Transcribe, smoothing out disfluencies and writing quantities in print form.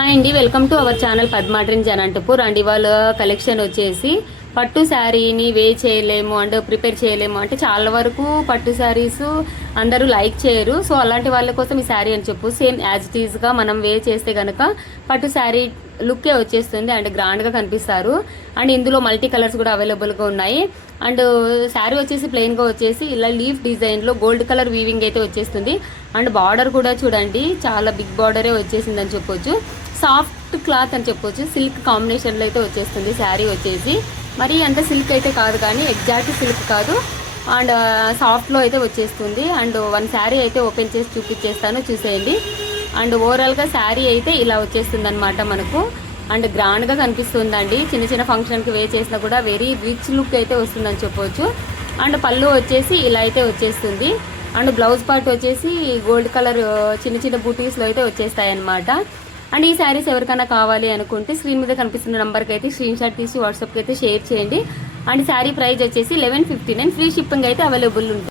Hi అండి, welcome to our channel Padma trends Anantapur. And ఇవాళ collection వచ్చేసి పట్టు శారీని చేయలేము అండ్ ప్రిపేర్ చేయలేము అంటే చాలా వరకు పట్టు శారీస్ అందరూ లైక్ చేయరు. సో అలాంటి వాళ్ళ కోసం ఈ శారీ అని చెప్పు సేమ్ యాజ్ ఇట్ ఈస్గా మనం చేస్తే కనుక పట్టు శారీ లుక్కే వచ్చేస్తుంది అండ్ గ్రాండ్గా కనిపిస్తారు. అండ్ ఇందులో మల్టీ కలర్స్ కూడా అవైలబుల్గా ఉన్నాయి. అండ్ శారీ వచ్చేసి ప్లెయిన్గా వచ్చేసి ఇలా లీఫ్ డిజైన్లో గోల్డ్ కలర్ వీవింగ్ అయితే వచ్చేస్తుంది. అండ్ బార్డర్ కూడా చూడండి, చాలా బిగ్ బార్డరే వచ్చేసిందని చెప్పొచ్చు. సాఫ్ట్ క్లాత్ అని చెప్పొచ్చు, సిల్క్ కాంబినేషన్లో అయితే వచ్చేస్తుంది శారీ వచ్చేసి. మరి అంత సిల్క్ అయితే కాదు, కానీ ఎగ్జాక్ట్ సిల్క్ కాదు, అండ్ సాఫ్ట్లో అయితే వచ్చేస్తుంది. అండ్ వన్ శారీ అయితే ఓపెన్ చేసి చూపించేస్తాను, చూసేయండి. అండ్ ఓవరాల్గా శారీ అయితే ఇలా వచ్చేస్తుంది అనమాట మనకు. అండ్ గ్రాండ్గా కనిపిస్తుందండి, చిన్న చిన్న ఫంక్షన్కి చేసినా కూడా వెరీ రిచ్ లుక్ అయితే వస్తుందని చెప్పవచ్చు. అండ్ పళ్ళు వచ్చేసి ఇలా అయితే వచ్చేస్తుంది. అండ్ బ్లౌజ్ పార్ట్ వచ్చేసి గోల్డ్ కలర్ చిన్న చిన్న బూటీస్లో అయితే వచ్చేస్తాయి అనమాట. అండ్ ఈ శారీస్ ఎవరికైనా కావాలి అనుకుంటే స్క్రీన్ మీద కనిపిస్తున్న నెంబర్కి అయితే స్క్రీన్ షాట్ తీసి వాట్సాప్కి అయితే షేర్ చేయండి. అండ్ శారీ ప్రైస్ వచ్చేసి 1159, ఫ్రీ షిప్పింగ్ అయితే అవైలబుల్ ఉంటుంది.